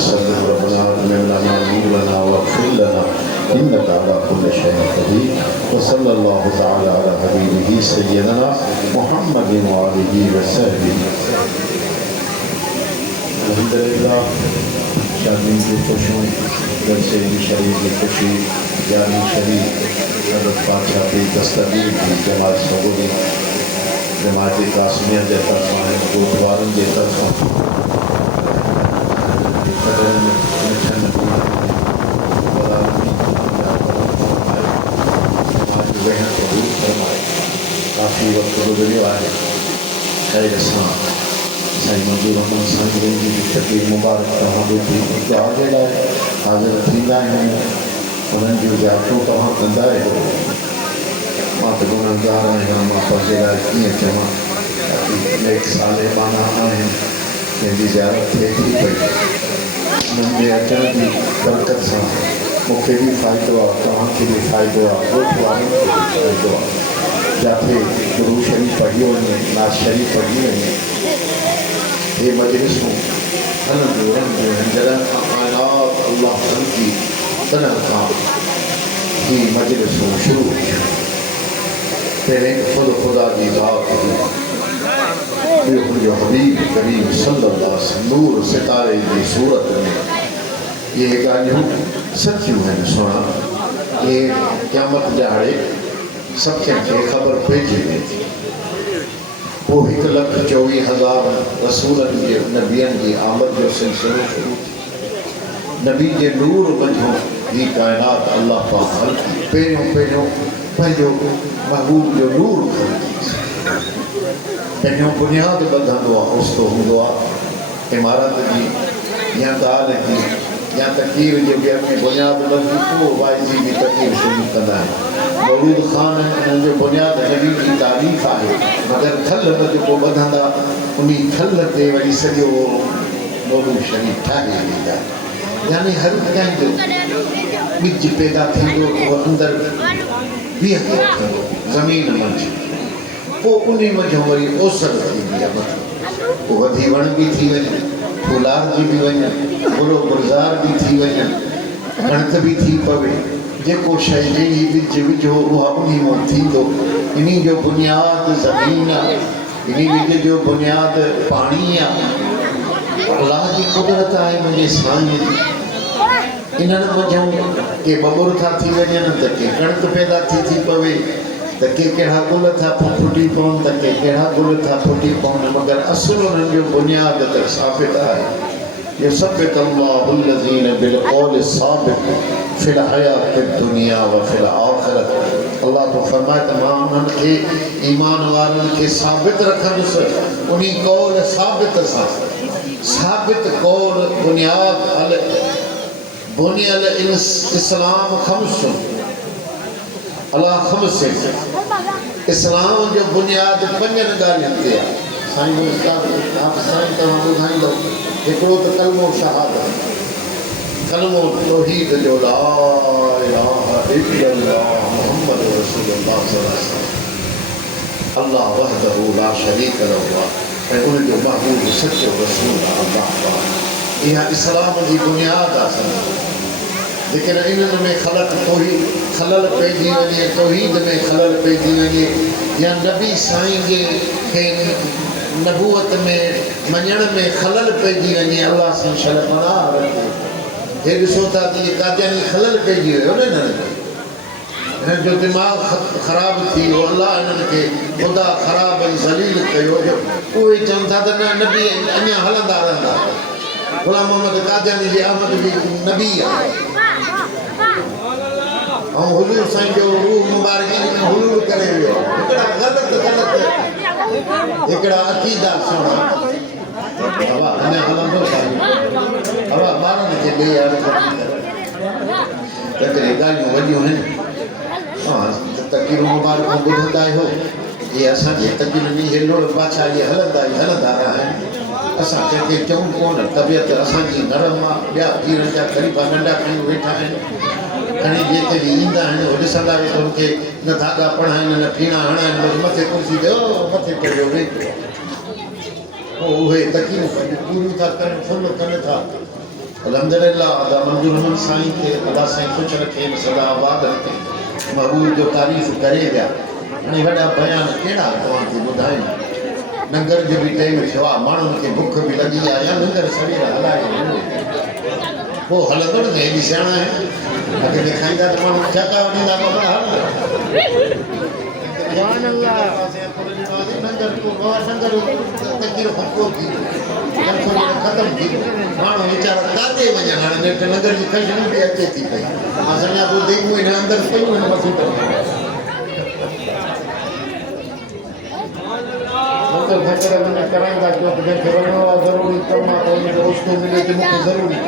वसल्लम रब्बना लना नूरना वग़फिर लना इन्नका अला कुल्लि शैइन क़दीर व सल्लल्लाहु तआला अला हबीबिही सय्यदना मुहम्मदिन व आलिहि व सहबिही। अल्हम्दुलिल्लाह शादी की खुशियों जलसे शरीफ की खुशी यानी शरीफ हज़रत बादशाह की दस्तगीर की जमात सगोदी जमात कासमिया के तरफा है गुरुद्वारों के तरफा काफ़ी वक्त गुजरियो है खैर सां साईं मंजूर अहमद साईं जी तकलीफ़ मुबारक तव्हां जो थी दुआ जे लाइ हाज़िर थींदा आहियूं उन्हनि जूं ज़ियारतूं तव्हां कंदा आहियो। मां त गुनहगार आहियां मां पंहिंजे लाइ कीअं चवां नेक सालिहाना आहिनि कंहिंजी ज़ियारत थिए थी पई उन्हनि जे अचण जी बरकत सां मूंखे बि फ़ाइदो आहे तव्हांखे बि फ़ाइदो आहे ॻोठ वारनि खे बि फ़ाइदो आहे। जाते गुरु शरीफ़ पढ़ी वञे नाज़ शरीफ़ पढ़ी वञे ये मजलिसूं हलंदियूं रहंदियूं आहिनि जॾहिं खां काइनात अल्लाह सम्झी तॾहिं खां ही मजलिसूं शुरू थियूं। पहिरें ख़ुदा जी बात हुई ॿियो मुंहिंजो हबीब करीम सल्लल्लाहु अलैहि वसल्लम नूर सितारे जी सूरत में ये ॻाल्हियूं सचियूं आहिनि सुहिणा ये क़यामत ॾियारे सभिनी खे ख़बर पइजी वेंदी। पोइ 1,24,000 रसूलनि जे नबियनि जी आमद जो सिलसिलो शुरू थियो। नबी जे नूर मंझों ही काइनात अल्लाह पाक ख़लक़ी पहिरियों पंहिंजो महबूब जो नूर ख़लक़ी पहिरियों बुनियाद ॿधंदो आहे ओस्तो हूंदो आहे इमारत जी या दाल जी या तकीर जे ॿिए में बुनियाद ॿधी पोइ वाइजी जी तकीर शुरू कंदा आहिनि। मौलूद ख़ान हिननि जो बुनियाद नबी जी तारीफ़ आहे मगर थल न जेको ॿधंदा उन थल ते वरी सॼो मौलूद शरीफ़ ठाहे ॾींदा। यानी हर कंहिंजो ॿिज पैदा थींदो उहो अंदरि बीहंदो थींदो ज़मीन मंझि पोइ उन मंझि वरी ओसर थींदी आहे मतिलबु पोइ वधी वण बि थी वञे फूलार जी बि वञे गुलो गुलज़ार बि थी वञे कणिक बि थी पवे जेको शइ जहिड़ी ॿिज विझो उहा उन मां थींदो। इन जो बुनियाद ज़मीन आहे इन ॿिज जो बुनियाद पाणी आहे। अलाह जी कुदरत आहे मुंहिंजे साईं जी इन्हनि मंझूं के बबुर था थी वञनि त के कणिक पैदा थी पवे त के कहिड़ा गुल था फुटी पवनि त के कहिड़ा गुल था फुटी पवनि मगर असुलु उन्हनि जो बुनियाद त साबित आहे। युसब्बितु अल्लाहु अल्लज़ीन बिलक़ौलि साबित फ़िल हयाति दुनिया व फ़िल आख़िरत। अल्लाह तो फरमाए त मां उन्हनि खे ईमान वारनि खे साबित रखंदुसि उन कौल साबित सां साबित कौल बुनियाद अल बुनियल इस्लाम खमसुन अला खमसिन इस्लाम जो बुनियाद 5 ॻाल्हियुनि ते आहे। साईं साईं तव्हां ॿुधाईंदो हिकिड़ो त कलमो शहादत कलमो तौहीद जो ला इलाहा इल्लल्लाह मुहम्मद रसूलुल्लाह सल्लल्लाहु अलैहि वसल्लम अल्लाह वहदहु ला शरीक लहु ऐं उन जो महबूब सचो रसूल अल्लाह पाक इहा इस्लाम जी बुनियाद आहे। लेकिन इन्हनि में खलल पइजी वञे तौहीद में खलल पइजी वञे या नबी साईं जे खे नबूअत में मञण में खलल पइजी वञे अल्लाह सां शल पनाह रखे। हे ॾिसो था त इहे कादियानी खलल पइजी वियो न हिननि जो दिमाग़ ख़राब थी वियो अल्लाह हिननि खे ख़ुदा ख़राब ऐं ज़लील कयो उहे चवनि था त न नबी अञा हलंदा रहंदा। ग़ुलाम मोहम्मद कादियानी जी आमद बि नबी आहे ऐं हुज़ूर साईं जो रूह मुबारक में हुलूल करे वियो। हिकिड़ा ग़लति हिकिड़ा अक़ीदा सुहिणा हवा अञा हलंदो साईं हवा ॿारनि खे ॾे यार त ॻाल्हियूं वॾियूं आहिनि। तकीरूं मुबारकूं ॿुधंदा आहियो ये असांजे तकीरनि हे लोड़ बादशाह इहे हलंदा रहिया आहिनि। असां कंहिंखे चऊं कोन तबियत असांजी नरम आहे ॿिया पीरनि जा ख़लीफ़ा नंढा खणी वेठा आहिनि खणी जेके बि ईंदा आहिनि उहे ॾिसंदा आहियो त उनखे न धागा पढ़ाइनि न फीणा हणाइनि बसि मथे कुर्सी ते मथे पढ़ियो वेठो पोइ उहे तकीरूं पूरियूं था कनि फुल कनि था अल्हम्दुलिल्लाह दा मंजूर रहमान साईं खे अल्लाह साईं ख़ुशि रखे सदा आबाद रखे महबूब जो तारीफ़ करे विया हाणे वॾा बयान कहिड़ा तव्हांखे ॿुधाइनि लंगर जो बि टाइम थियो आहे माण्हुनि खे बुख बि लॻी आहे या लंगर शरीर हलाए पोइ हलंदो न हेॾी सियाणा आहिनि अॻिते खाईंदा त माण्हू चका वञींदा बाबा ख़तमु थी माण्हू वीचारा काथे वञनि हाणे लंगर जी ख़ुशबू बि अचे थी पई असांजा पोइ देखूं हिन अंदरि पयूं आहिनि मसूं कराईंदा कयो जंहिंखे वञिणो आहे ज़रूरी कमु आहे त हुनखे रुस्तो मिले की मूंखे ज़रूरी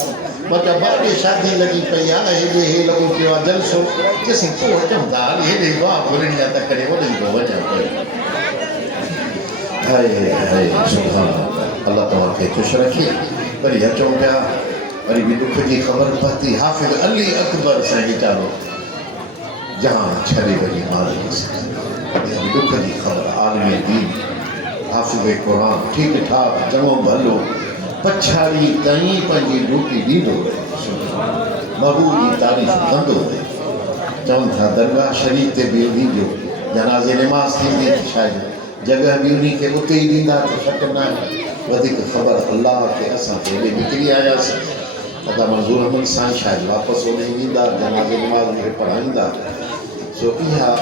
मतिलबु ॿाहिरि शादी लॻी पई आहे हेॾे हे लॻो पियो आहे जलसो चइसि पोइ अचूं था हली हेॾे वाह भुलणी आहे त करे वॾनि पोइ वञा पई अल्लाह तव्हांखे ख़ुशि रखे वरी अचूं पिया वरी बि दुख जी ख़बर पती हाफ़िज़ अली अकबर साईं वीचारो जहां छॾे वञी मारे दुख जी ख़बर आलम दीन हाफ़िज़ क़ुरान ठीकु ठाक चङो भलो पछाड़ी ताईं पंहिंजी ड्यूटी ॾींदो महबूब जी तारीफ़ कंदो चवनि था दरगाह शरीफ़ ते बि उन्ही जो जनाज़े निमाज़ थींदी शायदि जॻह बि उन्ही खे उते ई ॾींदा त शक न आहे वधीक ख़बर अलाह खे असांखे हेॾे निकिरी आयासीं अदा मंज़ूर अहमद साईं शायदि वापसि ओॾे ईंदा जनाज़े निमाज़ मूंखे पढ़ाईंदा सो इहा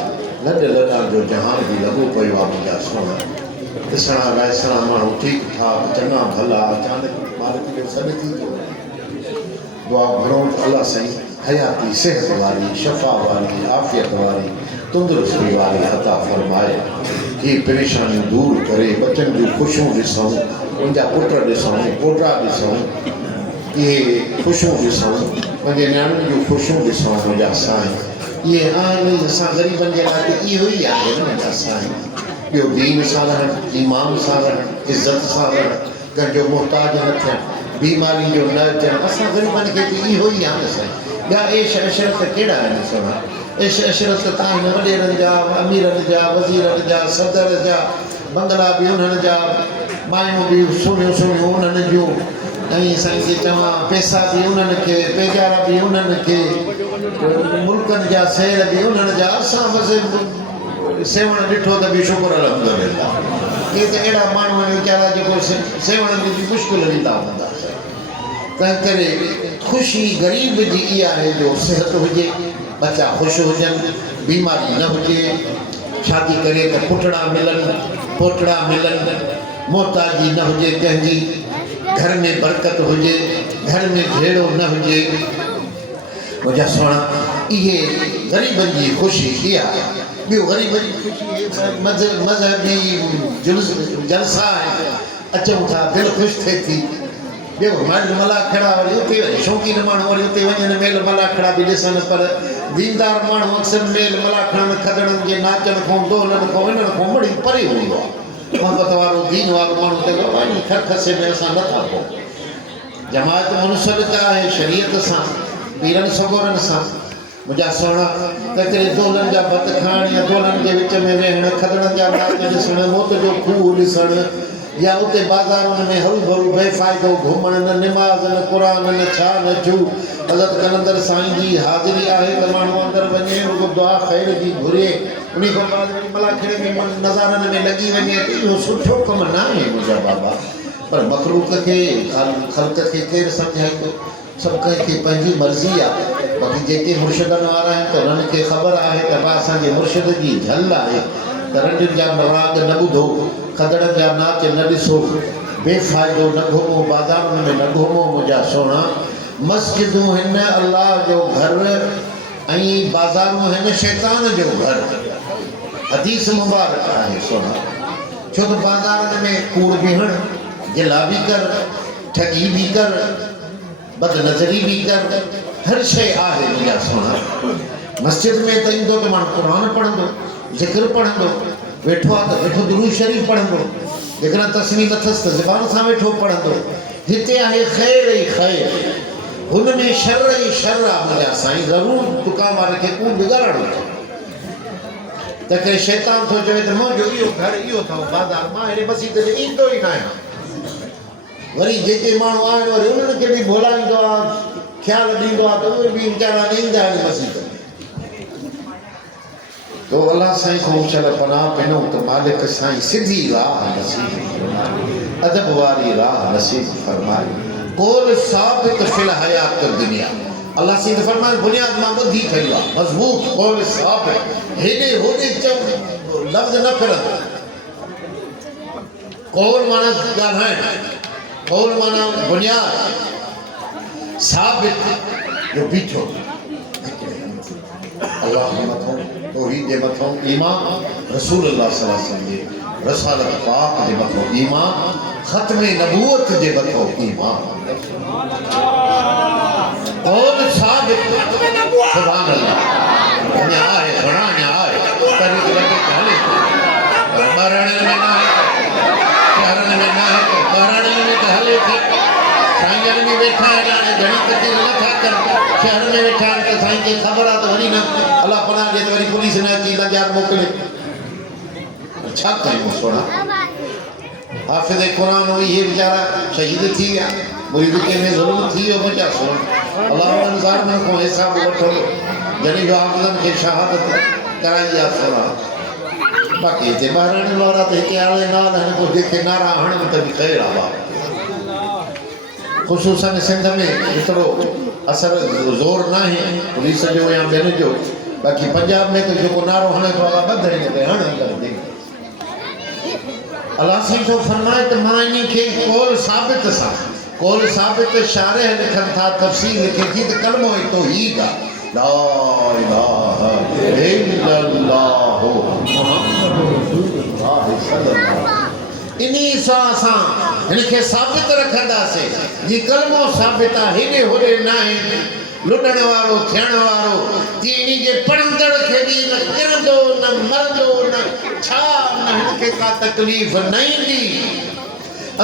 लॾ लॾण जो जहान बि लॻो पियो आहे मुंहिंजा सुहिणा ॾिसणा वाइसणा माण्हू ठीकु ठाक चङा भला अचानक मालिक जो सॾु थी वियो दुआ घणो अलाह साईं हयाती सिहत वारी शफ़ा वारी आफ़ियत वारी तंदुरुस्ती वारी अता फ़रमाए ही परेशानियूं दूर करे बचनि जूं ख़ुशियूं ॾिसूं मुंहिंजा पुट ॾिसूं पोटा ॾिसूं इहे ख़ुशियूं ॾिसूं पंहिंजे नियाणियुनि जूं ख़ुशियूं ॾिसूं मुंहिंजा साईं इहे आहिनि असां ग़रीबनि जे लाइ त इहो ई आहे मुंहिंजा साईं ॿियो दीन सां रहणु ईमान सां रहणु इज़त सां रहणु कंहिंजो मुहताज न थियणु बीमारी जो न अचणु असां ग़रीबनि खे त इहो ई आहे न साईं ॿिया एश अशरत कहिड़ा आहिनि सोना एश अशरत तव्हां हिन वॾेरनि जा अमीरनि जा वज़ीरनि जा सदर जा बंगला बि उन्हनि जा मायूं बि सुहिणियूं सुहिणियूं उन्हनि जूं ऐं साईं खे चवां पैसा बि उन्हनि खे पेजारा बि उन्हनि खे मुल्कनि जा शहर बि उन्हनि जा असां बसि सेवण ॾिठो त बि शुक्र अल्हम्दुलिल्लाह इहे त अहिड़ा माण्हू आहिनि वीचारा जेको सेवण जी बि मुश्किल ॾींदा हूंदा तंहिं करे ख़ुशी ग़रीब जी इहा आहे जो सिहत हुजे बच्चा ख़ुशि हुजनि बीमारी न हुजे शादी करे त पुटड़ा मिलनि पोटड़ा मिलनि मोहताजी न हुजे कंहिंजी घर में बरकत हुजे घर में झेड़ो न हुजे मुंहिंजा सुहिणा इहे ग़रीबनि जी ख़ुशी इहा ॿियो ग़रीबनि जी ख़ुशी मज़हबी जलसा आहे अचूं था दिलि ख़ुशि थिए थी ॿियो मलाखड़ा वरी उते शौक़ीन माण्हू वरी उते वञनि मेल मलाखड़ा बि ॾिसनि पर दीनदार माण्हू अक्सर मेल मलाखड़नि खदड़नि जे नाचनि खां दोलनि खां इन्हनि खां मड़ी परे हूंदो आहे मोहबत वारो दीन वारो माण्हू त वञी खरखसे में असां नथा पऊं जमात मुनसलिक आहे शरीयत सां पीरनि सगोरनि सां मुंहिंजा सुहिणा त करे दोलनि जा भत खाइण या दोलनि जे विच में वेहणु खदड़नि जा नाच ॾिसणु मौत जो खूह ॾिसणु या उते बाज़ारुनि में हरू भरू बेफ़ाइदो घुमण न निमाज़ न क़ुर न छा न छू हज़रत कलंदर साईं जी हाज़िरी आहे त माण्हू अंदरि वञे रुॻो दुआ ख़ैर जी घुरे उन खां बाद वरी मलाखड़े में नज़ारनि में लॻी वञे त इहो सुठो कमु न आहे मुंहिंजा बाबा पर मखलूक खे ख़ल्क़ खे केरु सम्झाईंदो सभु कंहिंखे पंहिंजी मर्ज़ी आहे बाक़ी जेके मुर्शिदनि वारा आहिनि त उन्हनि खे ख़बर आहे त भाउ असांजे मुर्शिद जी झल आहे त रंडियुनि जा राग न ॿुधो खदड़नि जा नाच न ॾिसो बेफ़ाइदो न घुमो बाज़ारुनि में न घुमो मुंहिंजा सुहिणा मस्जिदूं हिन अलाह जो घर ऐं बाज़ारूं हिन शैतान जो घर हदीस मुबारक आहे सुहिणा छो त बाज़ारनि में कूड़ बीहण गिला बि कर ठगी बि कर बदनज़री बि कर हर शइ आहे मुंहिंजा सुहिणा मस्जिद में त ईंदो त माण्हू क़ुर पढ़ंदो ज़िक्र पढ़ंदो वेठो आहे त वेठो दुरूद शरीफ़ पढ़ंदो जेकॾहिं तस्वीर अथसि त ज़बान सां वेठो पढ़ंदो हिते आहे ख़ैर ई ख़ैर हुन में शर ई शर आहे मुंहिंजा साईं ज़रूरु दुकान वारे खे कूड़ बिगाड़णो त करे शैतान थो चवे त मुंहिंजो इहो घर इहो अथव बाज़ार मां हेॾे मस्जिद ते ईंदो ई न आहियां वरी जेके माण्हू आहिनि वरी उन्हनि खे बि भुलाईंदो आहे ख़्यालु ॾींदो आहे त उहे बि वीचारा न ईंदा आहिनि मस्जिद में तो अल्लाह साईं खां चल पनाह पिनऊं त मालिक साईं सिधी राह नसीब अदब वारी राह नसीब फरमाए कोल साबित फिल हयात दुनिया अल्लाह साईं फरमाए बुनियाद मां ॿुधी ठही आहे मज़बूत कोल साबित हेॾे होॾे लफ़्ज़ न फिरंदो कौल माना ॻाल्हाइण कौल माना बुनियाद साबित जो बीठो अल्लाह के मथों तौहीद जे मथों ईमान रसूल अल्लाह सल्लल्लाहु अलैहि वसल्लम जे रसालत पाक जे मथों ईमान खत्म नबूवत जे मथों ईमान कौल साबित सुभान अल्लाह अञा आहे घणा अञा आहे तरीक़ लॻे हले मरण में न आहे शहरन में न है तो मरण में तो हले थी साईं में वेठा है जाने घणी तकलीफ़ न था कर शहर में वेठा है तो साईं के खबर आ तो वरी न अल्लाह पनाह दे तो वरी पुलिस ने की लजार मोकले अच्छा कयूं सोना हाफिज़ कुरान हुई ये बेचारा शहीद थी गया मुरीद के में जुल्म थी हो बचा सोना अल्लाह अंसार में को हिसाब वठो जनी जो हाफिज़न के शहादत कराई आ सोना बाकी ते महाराण वारा ते के आले नाल हन को देखे नारा हण त भी खैर आवा खुसूसन सिंध में इतरो असर जोर ना है पुलिस जो या बेन जो बाकी पंजाब में तो जो नारो हणे तो आवा बदले पे हण कर दे अल्लाह से तो फरमाए त मानी के कौल साबित शारह लिखन था तफसीर लिखे थी त कलमो तौहीद ला इलाहा इल्लल्लाह मुहम्मदुर रसूलुल्लाह सल्लल्लाहु इन्ही सां इनके साबित रखंदासीं जी कलमो साबित आहे हेॾे होॾे न आहे लुटण वारो थियण वारो तीनी जे पढ़ंदड़ खे बि न किरंदो न मरंदो न छा न हिनखे का तकलीफ़ न ईंदी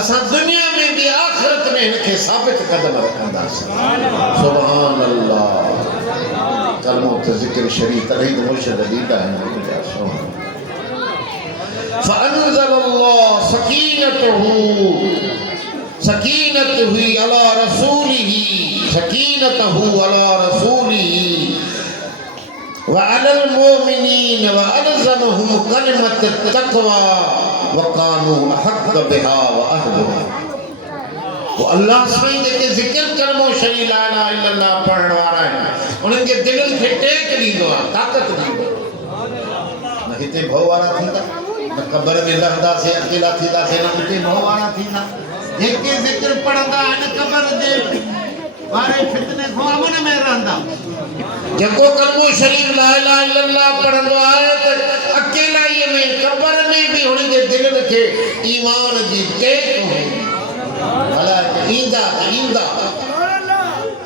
असां दुनिया में भी आखिरत में इनके साबित कदम रखंदासीं सुभान अल्लाह कलमो तो जिक्र शरीफ तॾहिं त मुर्शिद ॾींदा आहिनि मुंहिंजा सोना फअंज़ल अल्लाह सकीनतहु अला रसूलिही सकीनतहु अला रसूलिही व अलल मोमिनीन व अलज़महुम कलिमत तक़वा व कानू अहक़ बिहा व अहलुहा वो अल्लाह साईं जेके ज़िक्र कलमो शरी ला इलाहा इल्लल्लाह पढ़ण वारा आहिनि उन्हनि जे दिलनि खे टेक ॾींदो आहे ताक़त ॾींदो न हिते भउ वारा थींदा न क़बर में लहंदासीं अकेला थींदासीं न हुते भउ वारा थींदा जेके ज़िक्र पढ़ंदा आहिनि क़बर जे वारे फितने खां अमन में रहंदा जेको कलमो शरीफ ला इलाहा इल्लल्लाह पढ़ंदो आहे त अकेलाई में क़बर में भी हुन जे दिलनि खे ईमान जी टेक हूंदी भला ईंदा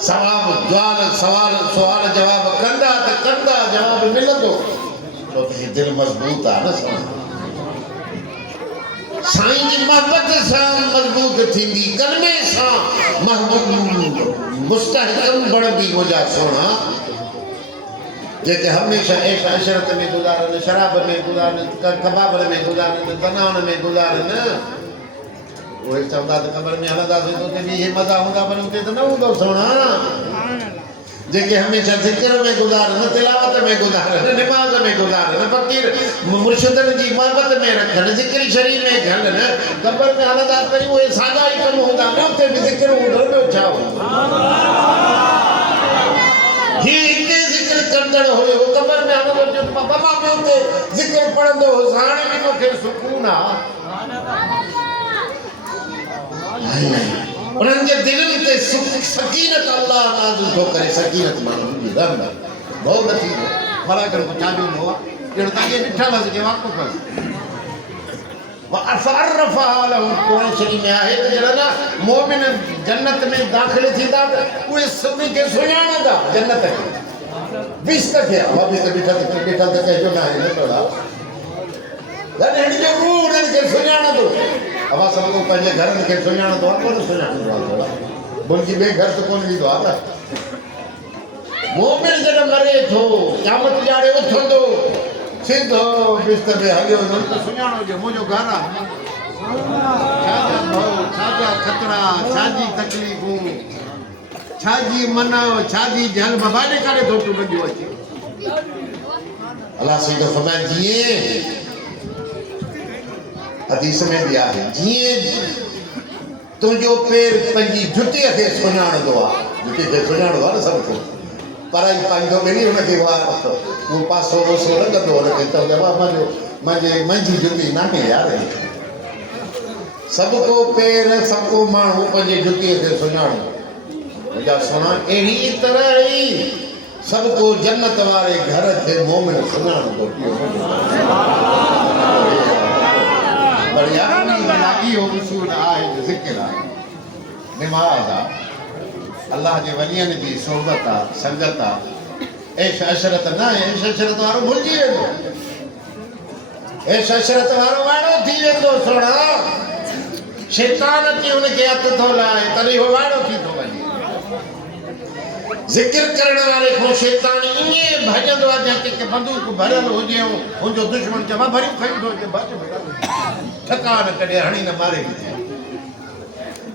सवाल जवाब कंदा त कंदा जवाब मिलंदो तो दिल मजबूत आहे न साईं जी मोहब्बत सां मजबूत थींदी कलमे सां मुस्तहकम बणंदी मुंहिंजा सोना जेके हमेशह ऐश अशरत में गुज़ारनि शराब में गुज़ारनि कबाब में गुज़ारनि तनान में गुज़ारनि उहे चवंदा त क़बर में हलंदासीं त उते बि इहे मज़ा हूंदा पर उते त न हूंदो सोना जेके हमेशह ज़िक्र में गुज़ारनि तिलावत में गुज़ारनि निमाज़ में गुज़ारनि फ़क़ीर मुर्शिदनि जी मोहब्बत में रखनि ज़िक्र शरीफ़ में घलनि क़बर में हलंदा त उहे साॻा ई कम हूंदा न उते बि ज़िक्र हूंदो ॿियो छा हूंदो ही हिते ज़िक्र कंदड़ हुयो क़बर में हलंदो जो बाबा बि उते ज़िक्र पढ़ंदो हुउसि हाणे बि मूंखे सुकून आहे उन्हनि जे दिलनि ते सकीनत अल्लाह नाज़िल थो करे सकीनत माण्हू जी रहमत भउ न थींदो भला कर को छा ॾींदो आहे ॼण तव्हां इहे ॾिठल हुजे वाक़ुफ़ क़ुरान शरीफ़ में आहे त जहिड़ा न मोमिन जन्नत में दाख़िल थींदा त उहे सभिनी खे सुञाणंदा जन्नत खे बिस्त खे उहा बि त ॾिठल त कंहिंजो न आहे न थोरा हिन जो रूह उन्हनि खे सुञाणंदो अवा सभु पंहिंजे घरनि खे सुञाणंदो आहे कोन सुञाणंदो आहे मुंहिंजी ॿिए घर त कोन ॾींदो आहे न मोमिन जॾहिं मरे थो क़यामत ॾियारे उथंदो सिधो बिस्तर में हलियो न त सुञाणो हुजे मुंहिंजो घरु आहे छाजा भाऊ छाजा खतरा छाजी तकलीफ़ूं छाजी मनाओ छाजी जल बाबाने करे तो तू बंदियो अचे अल्लाह से फरमाए जिए हदीस में भी आहे जिए तुझो पैर पंजी जुती खे सुञाणंदो आहे जुती खे सुञाणंदो आहे न सभु को पर पंहिंजो मिली हुनखे वार वो पासो वोसो लॻंदो हुनखे त बाबा मुंहिंजी जुती नाहे यार सभु को पैर सभु को माण्हू पंहिंजे जुतीअ खे सुञाणो मुंहिंजा सोना अहिड़ी तरह ई सभु को जन्नत वारे घर खे मोमिन सुञाणंदो पर यार इहो उसूल आहे जो ज़िक्र आहे निमाज़ आहे अल्लाह जे वलियनि जी सोबत आहे संगत आहे ऐश अशरत न ऐश अशरत वारो भुलिजी वेंदो ऐश अशरत वारो वाड़ो थी वेंदो सोना शैतान अची हुनखे हथु थो लाहे तॾहिं उहो वाड़ो थी थो वञे ज़िक्र करण वारे खां शैतान ईअं भॼंदो आहे जंहिंखे बंदूक भरियल हुजे ऐं हुनजो दुश्मन चए मां भरियूं खणी थो अचे भॼ ठका न कढे हणी न मारे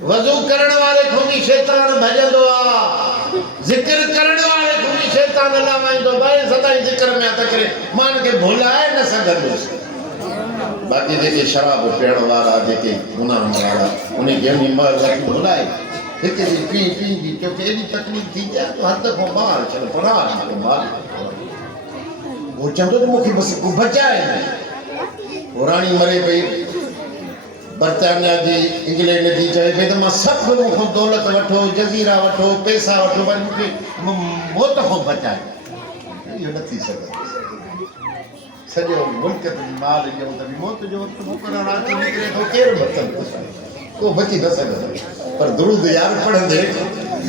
वज़ू करण वारे खां बि शैतान भॼंदो आहे ज़िक्र करण वारे खां बि शैतान लामाईंदो भाई सदाईं ज़िक्र में त करे मां हिनखे भुलाए न सघंदुसि बाक़ी जेके शराब पीअण वारा जेके गुनाह वारा उनखे उन महिल भुलाए हिकु ॾींहुं पी जी तोखे एॾी तकलीफ़ थी जाए तूं हथ खां ॿाहिरि छॾ पढ़ा उहो चवंदो त मूंखे बसि को बचाए न पोइ राणी मरे पई बर्तानिया जी इंग्लैंड जी चए पई त मां सभु मूंखां दौलत वठो जज़ीरा वठो पैसा वठो पर मूंखे मौत खां बचाए इहो न थी सघंदो सॼो मुल्क माल ॾियो त मौत जो वक़्तु मुक़ररु आहे निकिरे थो केरु बचंदो को बची न सघंदो पर दुरूद यार पढ़ंदे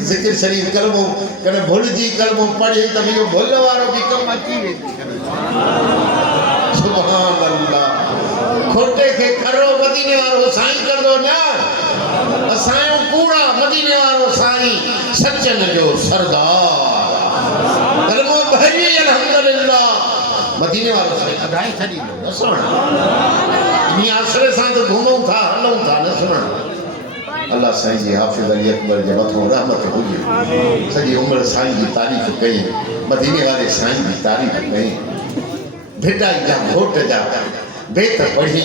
ज़िक्र शरीफ़ कलमो कॾहिं भुलिजी कलमो पढ़े त इहो भुल वारो बि कमु अची वेंदो सुभान अल्लाह खोटे खे खरो मदीने वारो साईं कंदो न असांजो कूड़ा मदीने वारो साईं सचन जो सरदार कलमो भरी अल्हम्दुलिल्लाह मदीने वारो साईं अधाई छॾींदो न सुण इन आसरे सां त घुमूं था हलूं था न सुण अल्लाह साईं जी हाफ़िज़ अली अकबर जे मथां रहमत हुजे सॼी उमिरि साईं जी तारीफ़ कई मदीने वारे साईं जी तारीफ़ कई भिटाई जा घोट जा बेत पढ़ी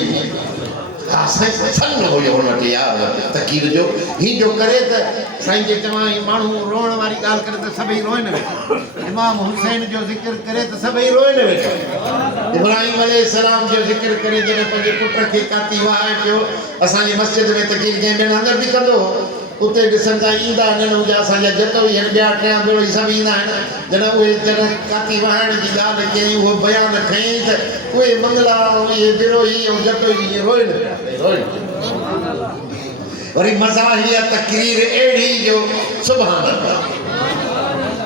हा साईं सन हुयो हुन वटि यार तकीर जो ही जो करे त साईं जे चवाई माण्हू रोअण वारी ॻाल्हि करे त सभई रोइन वेठा इमाम हुसैन जो ज़िक्र करे त सभई रोइन वेठा इब्राहिम अलैहिस्सलाम जो ज़िक्र करे जॾहिं पंहिंजे पुट खे काती वाहे पियो असांजी मस्जिद में तकीर कंहिं ॿियनि अंदरि बि कंदो उते ॾिसंदा ईंदा आहिनि हुनजा असांजा जत बि आहिनि ॿिया टियां भेरो सभु ईंदा आहिनि जॾहिं उहे जॾहिं काती वाहण जी ॻाल्हि कई उहो बयानु खयईं त उहे मंगला इहे बिरोही ऐं जत ईअं रोइनि वरी मज़ाहिया तकरीर अहिड़ी जो सुभान अल्लाह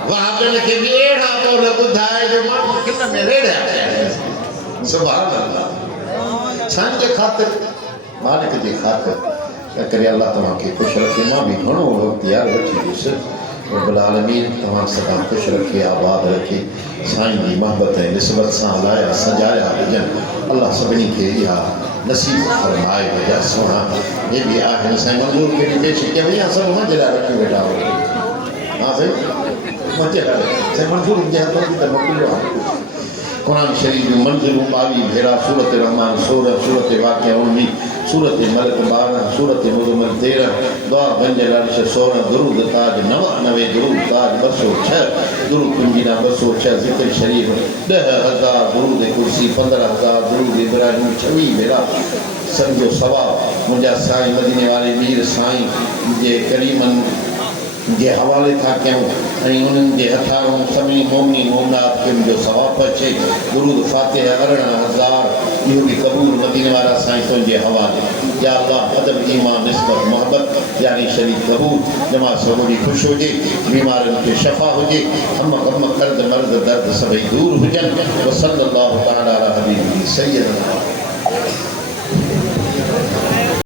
वहाबियुनि खे बि अहिड़ा ॿोल ॿुधाए जो माण्हू खिल में वेड़िया सुभान अल्लाह छांजे ख़ातिर मालिक जे ख़ातिर करे अल्लाह तव्हांखे ख़ुशि रखे मां बि घणो वक़्तु यार वठी वियुसि रब्बुल आलमीन तव्हां सदा ख़ुशि रखे आबाद रखे साईं जी मोहबत ऐं निस्बत सां हलाया सजाया हुजनि अल्लाह सभिनी खे इहा नसीब फरमाए वॼा सोना जे बि आहिनि साईं मंज़ूर कहिड़ी पेश कई वई आहे सभु मुंहिंजे लाइ रखी वेठा हो हा साईं मुंहिंजे लाइ साईं मंज़ूर जे हथ में त मोकिलियो आहे कुरान शरीफ़ जूं मंज़िलूं 22 भेरा सूरत रहमान 16 सूरत वाक़िया 19 सूरत मलक 12 सूरत मुज़म्मिल 13 दुआ गंजल अर्श 16 दुरूद ताज 99 दुरूद ताज 206 दुरूद कुंजीना 206 ज़िक्र शरीफ़ 10,000 दुरूद कुर्सी 15,000 दुरूद इब्राहिम 26 भेरा सम्झो सवाब मुंहिंजा साईं मदीने वारे मीर साईं जे करीमनि जे हवाले था कयूं ऐं उन्हनि जे हथारूं सभिनी मोमिनी मोमिनात खे मुंहिंजो सवाबु अचे दुरूद फातिहा 18,000 इहो बि क़बूल मदीने वारा साईं तुंहिंजे हवाले या अल्लाह अदब ईमान निस्बत मोहबत यानी शरीफ़ क़बूल जमा सबूरी ख़ुशि हुजे बीमारियुनि खे शफ़ा हुजे हम गम कर्ज़ मर्ज़ दर्द सभई दूर हुजनि वसल्लल्लाहु तआला अला हबीबिही सय्यदना